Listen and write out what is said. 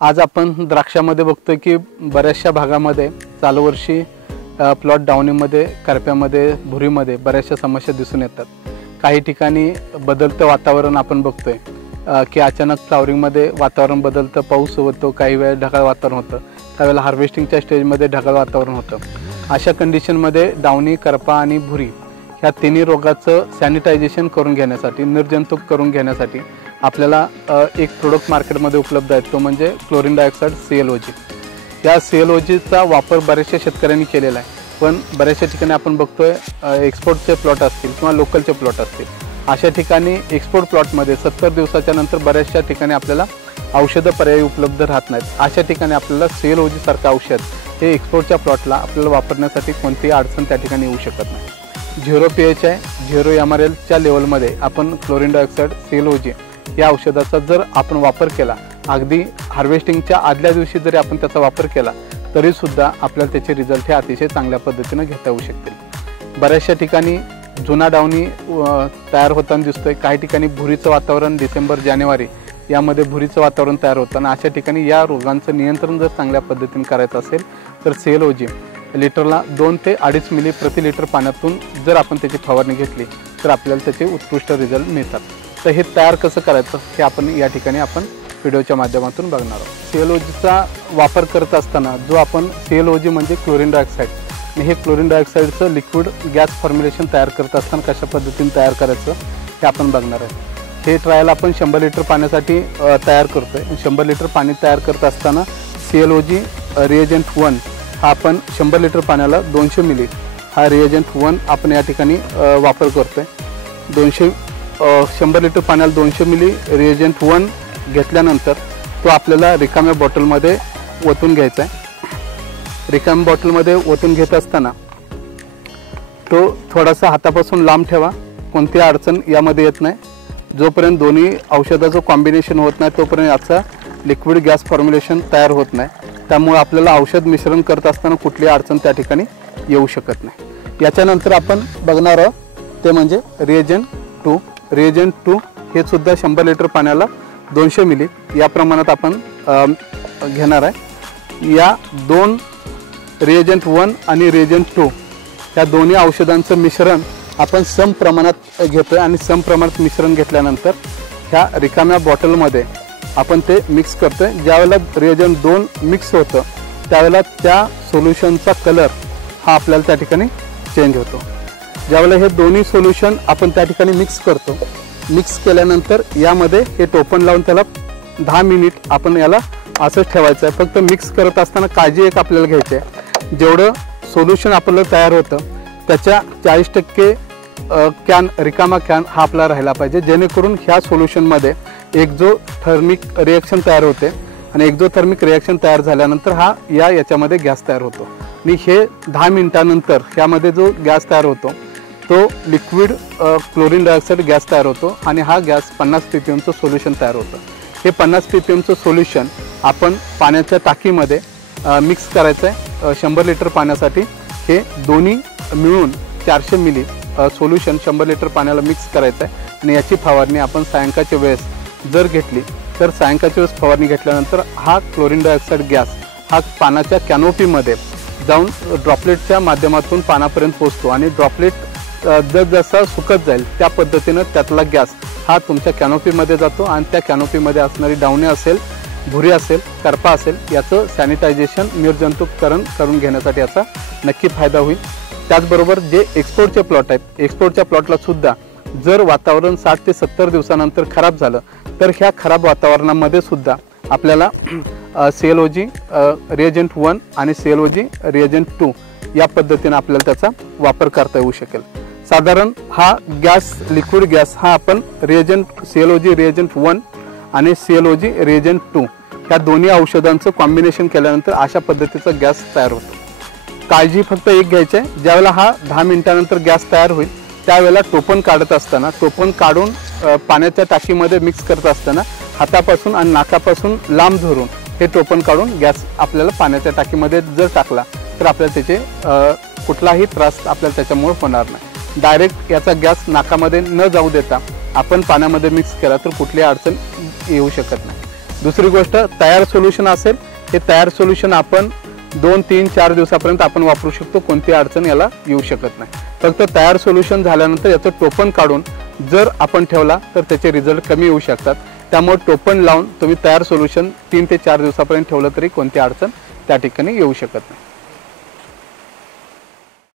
आज आपण द्राक्षामध्ये बघतोय की बऱ्याचशा भागामध्ये चालू वर्षी प्लॉट डाउनिंगमध्ये, करप्यामध्ये, भुरीमध्ये बऱ्याचशा समस्या दिसून येतात। काही ठिकाणी बदलतं वातावरण आपण बघतोय की अचानक फ्लावरिंगमध्ये वातावरण बदलतं, पाऊस होतो, काही वेळा ढगाळ वातावरण होतं, त्यावेळेला हार्वेस्टिंगच्या स्टेजमध्ये ढगाळ वातावरण होतं। अशा कंडिशनमध्ये डाउनी, करपा आणि भुरी ह्या तिन्ही रोगाचं सॅनिटायझेशन करून घेण्यासाठी, निर्जंतुक करून घेण्यासाठी आपल्याला एक प्रोडक्ट मार्केटमध्ये उपलब्ध आहे, तो म्हणजे क्लोरीन डायऑक्साईड CLOG। या CLOGचा वापर बऱ्याचशा शेतकऱ्यांनी केलेला आहे, पण बऱ्याचशा ठिकाणी आपण बघतोय एक्सपोर्टचे प्लॉट असतील किंवा लोकलचे प्लॉट असतील, अशा ठिकाणी एक्सपोर्ट प्लॉटमध्ये 70 दिवसाच्या नंतर बऱ्याचशा ठिकाणी आपल्याला औषधं पर्यायी उपलब्ध राहत नाहीत। अशा ठिकाणी आपल्याला CLOG सारखं औषध हे एक्सपोर्टच्या प्लॉटला आपल्याला वापरण्यासाठी कोणतीही अडचण त्या ठिकाणी येऊ शकत नाही। 0 pH, 0 MRLच्या लेवलमध्ये आपण क्लोरीन डायऑक्साईड CLOG या औषधाचा जर आपण वापर केला, अगदी हार्वेस्टिंगच्या आदल्या दिवशी जरी आपण त्याचा वापर केला तरी सुद्धा आपल्याला त्याचे रिझल्ट हे अतिशय चांगल्या पद्धतीने घेता येऊ शकतील। बऱ्याचशा ठिकाणी जुना डाउनी तयार होताना दिसतोय, काही ठिकाणी भुरीचं वातावरण डिसेंबर जानेवारी यामध्ये भुरीचं वातावरण तयार होतं आणि अशा ठिकाणी या रोगांचं नियंत्रण जर चांगल्या पद्धतीने करायचं असेल तर CLOG लिटरला 2 ते 2.5 मिली प्रति लिटर पाण्यातून जर आपण त्याची फवारणी घेतली तर आपल्याला त्याचे उत्कृष्ट रिझल्ट मिळतात। तर हे तयार कसं करायचं हे आपण या ठिकाणी आपण व्हिडिओच्या माध्यमातून बघणार आहोत। CLOGचा वापर करत असताना जो आपण CLOG म्हणजे क्लोरीन डायऑक्साईड, आणि हे क्लोरीन डायऑक्साईडचं लिक्विड गॅस फॉर्म्युलेशन तयार करत असताना कशा पद्धतीने तयार करायचं हे आपण बघणार आहे। हे ट्रायल आपण 100 लिटर पाण्यासाठी तयार करतोय। 100 लिटर पाणी तयार करत असताना CLOG रिएजंट 1 हा आपण 100 लिटर पाण्याला 200 मिली हा रिएजंट 1 आपण या ठिकाणी वापर करतोय। 100 लिटर पाण्याला 200 मिली रिएजंट 1 घेतल्यानंतर तो आपल्याला रिकाम्या बॉटलमध्ये ओतून घ्यायचा आहे। रिकाम्या बॉटलमध्ये ओतून घेत असताना तो थोडासा हातापासून लांब ठेवा, कोणती अडचण यामध्ये येत नाही। जोपर्यंत दोन्ही औषधाचं कॉम्बिनेशन होत नाही तोपर्यंत याचा लिक्विड गॅस फॉर्म्युलेशन तयार होत नाही, त्यामुळे आपल्याला औषध मिश्रण करत असताना कुठलीही अडचण त्या ठिकाणी येऊ शकत नाही। याच्यानंतर आपण बघणार आहोत ते म्हणजे रिएजंट 2। रिएजंट 2 हे सुद्धा 100 लिटर पाण्याला 200 मिली या प्रमाणात आपण घेणार आहे। या 2 रिएजंट 1 आणि रिएजंट 2 या दोन्ही औषधांचं मिश्रण आपण सम प्रमाणात घेतोय आणि सम प्रमाणात मिश्रण घेतल्यानंतर ह्या रिकाम्या बॉटलमध्ये आपण ते मिक्स करतोय। ज्यावेळेला रिएजंट 2 मिक्स होतं त्यावेळेला त्या सोल्युशनचा कलर हा आपल्याला त्या ठिकाणी चेंज होतो। ज्यावेळेला हे दोन्ही सोल्युशन आपण त्या ठिकाणी मिक्स करतो, मिक्स केल्यानंतर यामध्ये हे टोपण लावून त्याला 10 मिनिट आपण याला असंच ठेवायचं आहे। फक्त मिक्स करत असताना काळजी एक आपल्याला घ्यायची आहे, जेवढं सोल्युशन आपल्याला तयार होतं त्याच्या 40% कॅन रिकामा कॅन हा आपला राहिला पाहिजे, जेणेकरून ह्या सोल्युशनमध्ये एक्झोथर्मिक रिएक्शन तयार होते आणि एक्झोथर्मिक रिएक्शन तयार झाल्यानंतर हा याच्यामध्ये गॅस तयार होतो आणि हे 10 मिनिटांनंतर ह्यामध्ये जो गॅस तयार होतो तो लिक्विड क्लोरीन डायऑक्साईड गॅस तयार होतो आणि हा गॅस 50 ppmचं सोल्युशन तयार होतं। हे 50 ppmचं सोल्युशन आपण पाण्याच्या टाकीमध्ये मिक्स करायचं आहे। 100 लिटर पाण्यासाठी हे दोन्ही मिळून 400 मिली सोल्युशन 100 लिटर पाण्याला मिक्स करायचं आहे आणि याची फवारणी आपण सायंकाळच्या वेळेस जर घेतली तर सायंकाळच्या वेळेस फवारणी घेतल्यानंतर हा क्लोरीन डायऑक्साईड गॅस हा पानाच्या कॅनोपीमध्ये जाऊन ड्रॉपलेटच्या माध्यमातून पानापर्यंत पोहोचतो आणि ड्रॉपलेट जसा सुकत जाईल त्या पद्धतीनं त्यातला गॅस हा तुमच्या कॅनोपीमध्ये जातो आणि त्या कॅनोपीमध्ये असणारी डाउणे असेल, भुरी असेल, करपा असेल याचं सॅनिटायझेशन, निर्जंतुकीकरण करून घेण्यासाठी याचा नक्की फायदा होईल। त्याचबरोबर जे एक्सपोर्टचे प्लॉट आहेत, एक्सपोर्टच्या प्लॉटला सुद्धा जर वातावरण 60 ते 70 दिवसानंतर खराब झालं तर ह्या खराब वातावरणामध्ये सुद्धा आपल्याला CLOG रिएजंट 1 आणि CLOG रिएजंट 2 या पद्धतीने आपल्याला त्याचा वापर करता येऊ शकेल। साधारण हा गॅस, लिक्विड गॅस हा आपण CLOG रिएजंट 1 आणि CLOG रिएजंट 2 ह्या दोन्ही औषधांचं कॉम्बिनेशन केल्यानंतर अशा पद्धतीचा गॅस तयार होतो। काळजी फक्त एक घ्यायची आहे, ज्यावेळेला हा 10 मिनिटानंतर गॅस तयार होईल त्यावेळेला टोपण काढत असताना, टोपण काढून पाण्याच्या टाकीमध्ये मिक्स करत असताना हातापासून आणि नाकापासून लांब धरून हे टोपण काढून गॅस आपल्याला पाण्याच्या टाकीमध्ये जर टाकला तर आपल्याला त्याचे कुठलाही त्रास आपल्याला त्याच्यामुळे होणार नाही। डायरेक्ट याचा गॅस नाकामध्ये न जाऊ देता आपण पाण्यामध्ये मिक्स केला तर कुठलीही अडचण येऊ शकत नाही। दुसरी गोष्ट, तयार सोल्युशन असेल, हे तयार सोल्युशन आपण 2, 3, 4 दिवसापर्यंत आपण वापरू शकतो, कोणती अडचण याला येऊ शकत नाही. फक्त तयार सोल्युशन झाल्यानंतर याचं टोपण काढून जर आपण ठेवला तर त्याचे रिझल्ट कमी येऊ शकतात. त्यामुळे टोपण लावून तुम्ही तयार सोल्युशन 3 ते 4 दिवसापर्यंत ठेवलं तरी कोणती अडचण त्या ठिकाणी येऊ शकत नाही.